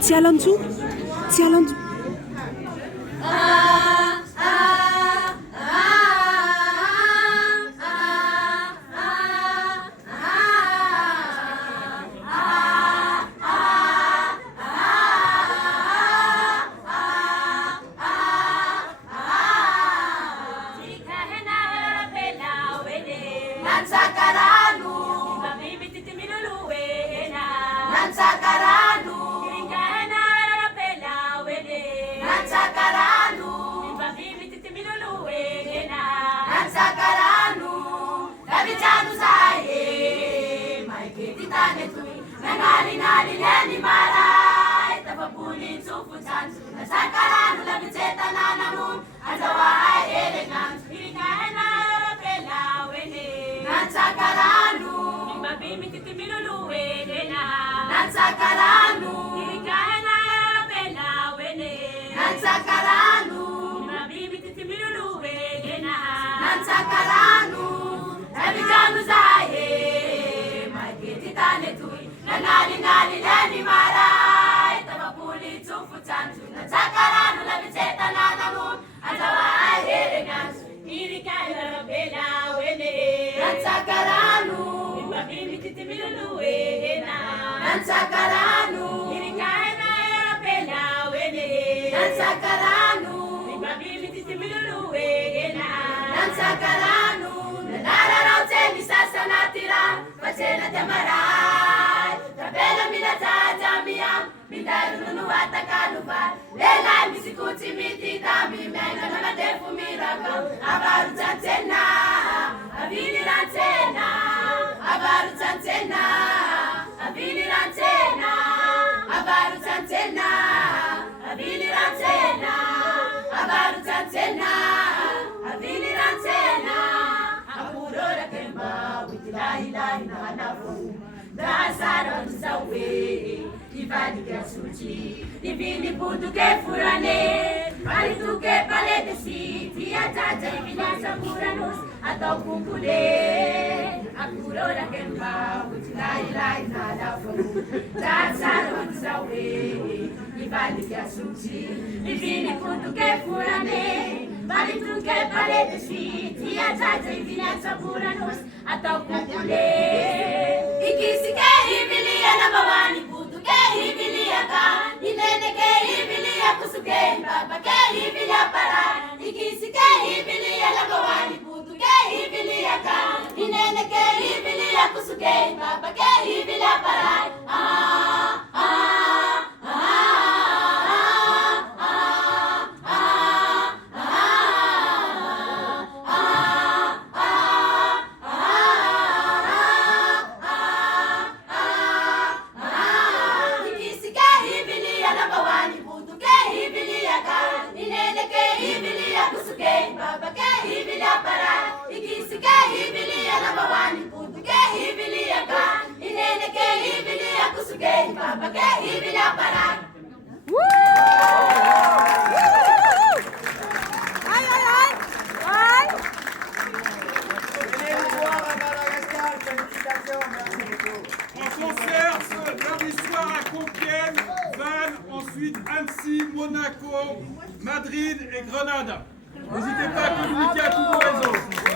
Tiens là en dessous. Tiens là en dessous. Divini putu ke furane, palitu ke palete si, tia jaja ivinasa muranus atau kumpule. Akurora kemba, utilai lai nada fogu, dasaro sawe, divini ke suci. Divini putu ke furane, palitu ke palete si, tia jaja ivinasa muranus atau kumpule. Ikisi ke ibilia na bawani putu ke ibilia ka. Inene ke ibilia kusuke, baba ke ibilia para. Ikisi ke ibilia lagawani putu ke ibilia ka. Inene ke ibilia kusuke, baba ke ibilia para. Ensuite Annecy, Monaco, Madrid et Grenade. N'hésitez pas à communiquer à tous vos réseaux.